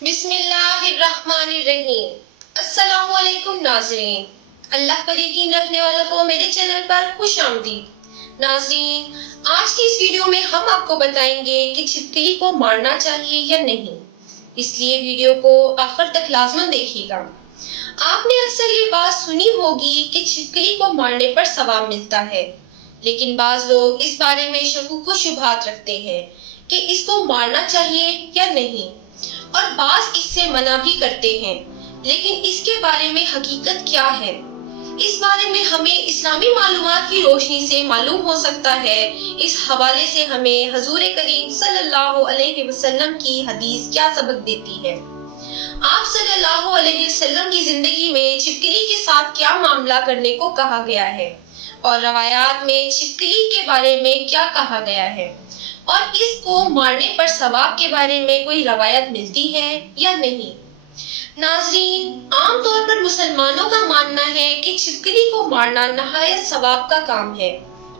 بسم اللہ الرحمن الرحیم۔ السلام علیکم ناظرین، اللہ پر یقین رکھنے والوں کو میرے چینل پر خوش آمدید۔ ناظرین، آج کی اس ویڈیو میں ہم آپ کو بتائیں گے کہ چھپکلی کو مارنا چاہیے یا نہیں، اس لیے ویڈیو کو آخر تک لازماً دیکھیے گا۔ آپ نے اکثر یہ بات سنی ہوگی کہ چھپکلی کو مارنے پر ثواب ملتا ہے، لیکن بعض لوگ اس بارے میں شکوک و شبہات رکھتے ہیں کہ اس کو مارنا چاہیے یا نہیں، اور بعض اس سے منع بھی کرتے ہیں۔ لیکن اس کے بارے میں حقیقت کیا ہے، اس بارے میں ہمیں اسلامی معلومات کی روشنی سے معلوم ہو سکتا ہے۔ اس حوالے سے ہمیں حضور کریم صلی اللہ علیہ وسلم کی حدیث کیا سبق دیتی ہے۔ آپ صلی اللہ علیہ وسلم کی زندگی میں چھپکلی کے ساتھ کیا معاملہ کرنے کو کہا گیا ہے، اور روایات میں چھپکلی کے بارے میں کیا کہا گیا ہے، اور اس کو مارنے پر ثواب کے بارے میں کوئی روایت ملتی ہے یا نہیں۔ ناظرین، عام طور پر مسلمانوں کا ماننا ہے کہ چھپکلی کو مارنا نہایت ثواب کا کام ہے،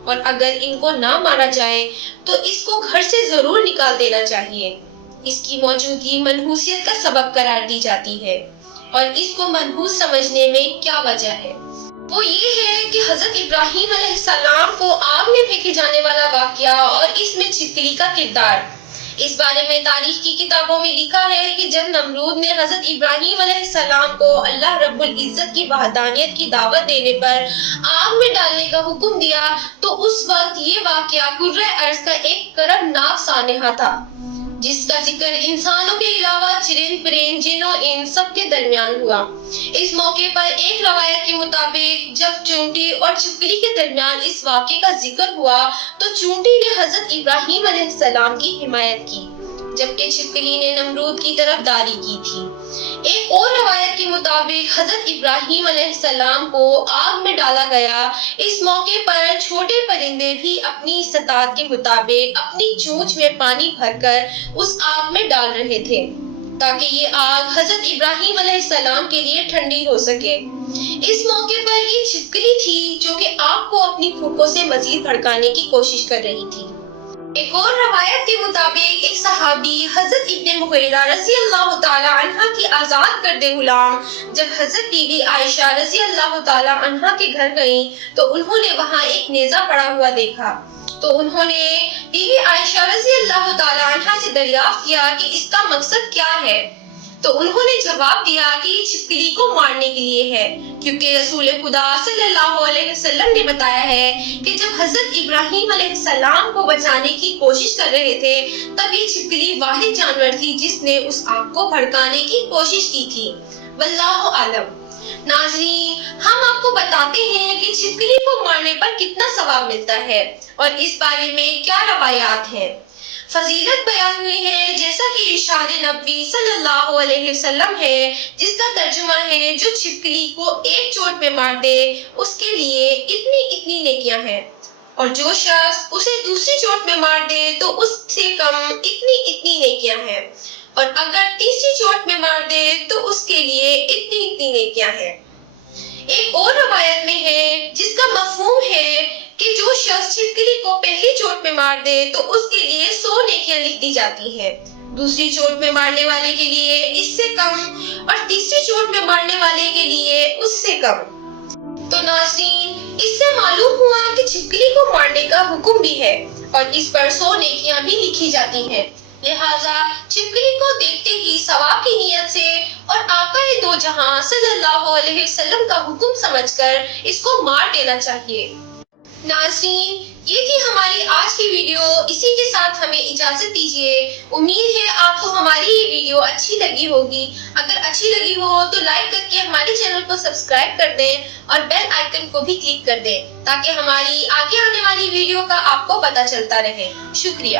اور اگر ان کو نہ مارا جائے تو اس کو گھر سے ضرور نکال دینا چاہیے۔ اس کی موجودگی منحوسیت کا سبب قرار دی جاتی ہے، اور اس کو منحوس سمجھنے میں کیا وجہ ہے؟ وہ یہ ہے کہ حضرت ابراہیم علیہ السلام کو آگ میں پھینکے جانے والا واقعہ اور اس میں چھپکلی کا کردار۔ اس بارے میں تاریخ کی کتابوں میں لکھا ہے کہ جب نمرود نے حضرت ابراہیم علیہ السلام کو اللہ رب العزت کی وحدانیت کی دعوت دینے پر آگ میں ڈالنے کا حکم دیا تو اس وقت یہ واقعہ کرۂ ارض کا ایک کربناک سانحہ تھا، جس کا ذکر انسانوں کے علاوہ چرند پرند جن و انس سب کے درمیان ہوا۔ اس موقع پر ایک روایت کے مطابق جب چونٹی اور چھپکلی کے درمیان اس واقعے کا ذکر ہوا تو چونٹی نے حضرت ابراہیم علیہ السلام کی حمایت کی، جبکہ چھپکلی نے نمرود کی طرف داری کی تھی۔ ایک اور روایت کے مطابق حضرت ابراہیم علیہ السلام کو آگ میں ڈالا گیا۔ اس موقع پر چھوٹے پرندے بھی اپنی استطاعت کے مطابق اپنی چونچ میں پانی بھر کر اس آگ میں ڈال رہے تھے، تاکہ یہ آگ حضرت ابراہیم علیہ السلام کے لیے ٹھنڈی ہو سکے۔ اس موقع پر یہ چھپکلی تھی جو کہ آگ کو اپنی پھونکوں سے مزید بھڑکانے کی کوشش کر رہی تھی۔ ایک اور روایت کے مطابق ایک صحابی حضرت ابن مغیرہ رضی اللہ تعالی عنہ کی آزاد کردہ غلام جب حضرت بی بی عائشہ رضی اللہ تعالی عنہ کے گھر گئیں تو انہوں نے وہاں ایک نیزہ پڑا ہوا دیکھا، تو انہوں نے بی بی عائشہ رضی اللہ تعالی عنہ سے دریافت کیا کہ اس کا مقصد کیا ہے، تو انہوں نے جواب دیا کہ یہ چھپکلی کو مارنے کے لیے ہے، کیونکہ رسول خدا صلی اللہ علیہ وسلم نے بتایا ہے کہ جب حضرت ابراہیم علیہ السلام کو بچانے کی کوشش کر رہے تھے تب یہ چھپکلی واحد جانور تھی جس نے اس آگ کو بھڑکانے کی کوشش کی تھی۔ واللہ اعلم۔ ناظرین، ہم آپ کو بتاتے ہیں کہ چھپکلی کو مارنے پر کتنا ثواب ملتا ہے اور اس بارے میں کیا روایات ہیں۔ فضیلت بیان ہوئی ہے، جیسا کہ ارشاد نبی صلی اللہ علیہ وسلم ہے، جس کا ترجمہ ہے جو چھپکلی کو ایک چوٹ میں مار دے اس کے لیے اتنی نیکیاں ہیں، اور جو شخص اسے دوسری چوٹ میں مار دے تو اس سے کم اتنی نیکیاں ہیں، اور اگر تیسری چوٹ میں مار دے تو اس کے لیے اتنی نیکیاں ہیں۔ ایک اور روایت میں ہے جس کا مفہوم ہے کہ جو شخص چھپکلی کو پہلی چوٹ میں مار دے تو اس کے لیے 100 نیکیاں لکھ دی جاتی ہیں، دوسری چوٹ میں مارنے والے کے لیے اس سے کم، اور تیسری چوٹ میں مارنے والے کے لیے اس سے کم۔ تو ناظرین، اس سے معلوم ہوا کہ چھپکلی کو مارنے کا حکم بھی ہے اور اس پر 100 نیکیاں بھی لکھی جاتی ہیں، لہٰذا چھپکلی کو دیکھتے ہی ثواب کی نیت سے اور آقا دو جہاں صلی اللہ علیہ وسلم کا حکم سمجھ کر اس کو مار دینا چاہیے۔ ناظرین، یہ تھی ہماری آج کی ویڈیو، اسی کے ساتھ ہمیں اجازت دیجیے۔ امید ہے آپ کو ہماری یہ ویڈیو اچھی لگی ہوگی۔ اگر اچھی لگی ہو تو لائک کر کے ہمارے چینل کو سبسکرائب کر دیں اور بیل آئیکن کو بھی کلک کر دیں تاکہ ہماری آگے آنے والی ویڈیو کا آپ کو پتہ چلتا رہے۔ شکریہ۔